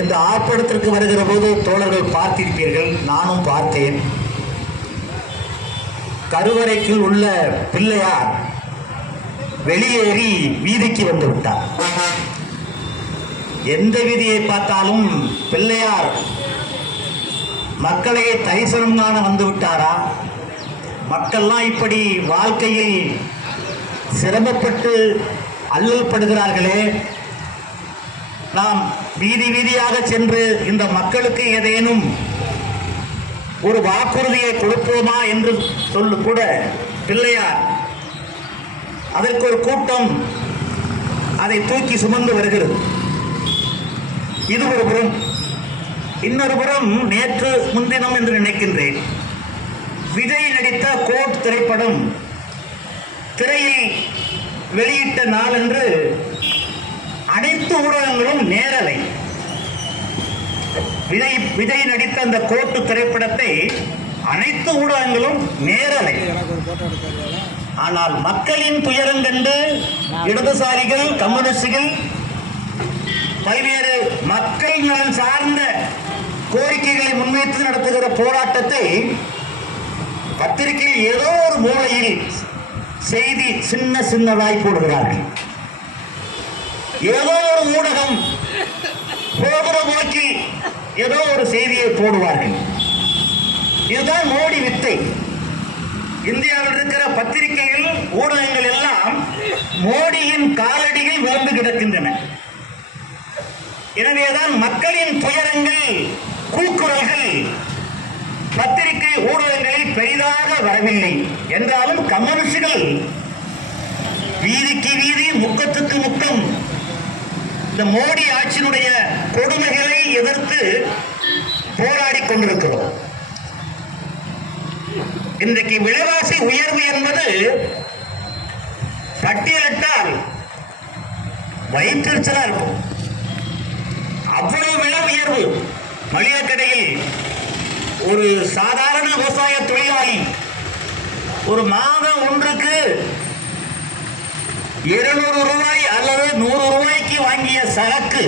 இந்த ஆர்ப்பாட்டத்திற்கு வருகிற போது தோழர்கள் பார்த்திருப்பீர்கள் நானும் பார்த்தேன். கருவறைக்குள் உள்ள பிள்ளையார் வெளியேறி வீதிக்கு வந்து விட்டார். எந்த வீதியை பார்த்தாலும் பிள்ளையார் மக்களை தரிசனம் காண வந்து விட்டாரா? மக்கள்லாம் இப்படி வாழ்க்கையில் சிரமப்பட்டு அல்லல்படுகிறார்களே நாம் வீதி வீதியாக சென்று இந்த மக்களுக்கு ஏதேனும் ஒரு வாக்குறுதியை கொடுப்போமா என்று சொல்லு கூட பிள்ளையார் அதற்கு ஒரு கூட்டம் அதை தூக்கி சுமந்து வருகிறது. இது ஒரு புறம். இன்னொரு புறம் நேற்று முன்தினம் என்று நினைக்கின்றேன். விஜய் நடித்த கோட் திரைப்படம் திரையில் வெளியிட்ட நாளன்று அனைத்து ஊடகங்களும் நேரலை. விஜய் விஜய் நடித்த அந்த கோட்டு திரைப்படத்தை அனைத்து ஊடகங்களும் நேரலை. ஆனால் மக்களின் துயரம் கண்டு இடதுசாரிகள் கம்யூனிஸ்டுகள் பல்வேறு மக்கள் நலன் சார்ந்த கோரிக்கைகளை முன்வைத்து நடத்துகிற போராட்டத்தை பத்திரிகையில் ஏதோ ஒரு மூலையில் செய்தி சின்ன சின்னதாய் போடுகிறார்கள். ஏதோ ஒரு ஊடகம் போகிற போக்கில் ஏதோ ஒரு செய்தியை போடுவார்கள். இதுதான் மோடி வித்தை. இந்தியாவில் இருக்கிற பத்திரிகைகள் ஊடகங்கள் எல்லாம் மோடியின் காலடியில் விழுந்து கிடக்கின்றன. எனவேதான் மக்களின் துயரங்கள் கூக்குரல்கள் பத்திரிகை ஊடகங்களில் பெரிதாக வரவில்லை. என்றாலும் கம்யூனிஸ்டுகள் வீதிக்கு வீதி முக்கத்துக்கு முக்கம் இந்த மோடி ஆட்சியினுடைய கொடுமைகளை எதிர்த்து போராடி கொண்டிருக்கிறோம். இன்றைக்கு விலைவாசி உயர்வு என்பது பட்டியலிட்டால் வயிற்றுச்சலா இருக்கும். அவ்வளவு விலை உயர்வு. மளிகை கடையில் ஒரு சாதாரண விவசாய தொழிலாளி ஒரு மாதம் ஒன்றுக்கு இருநூறு ரூபாய் அல்லது நூறு ரூபாய் வாங்கிய சரக்கு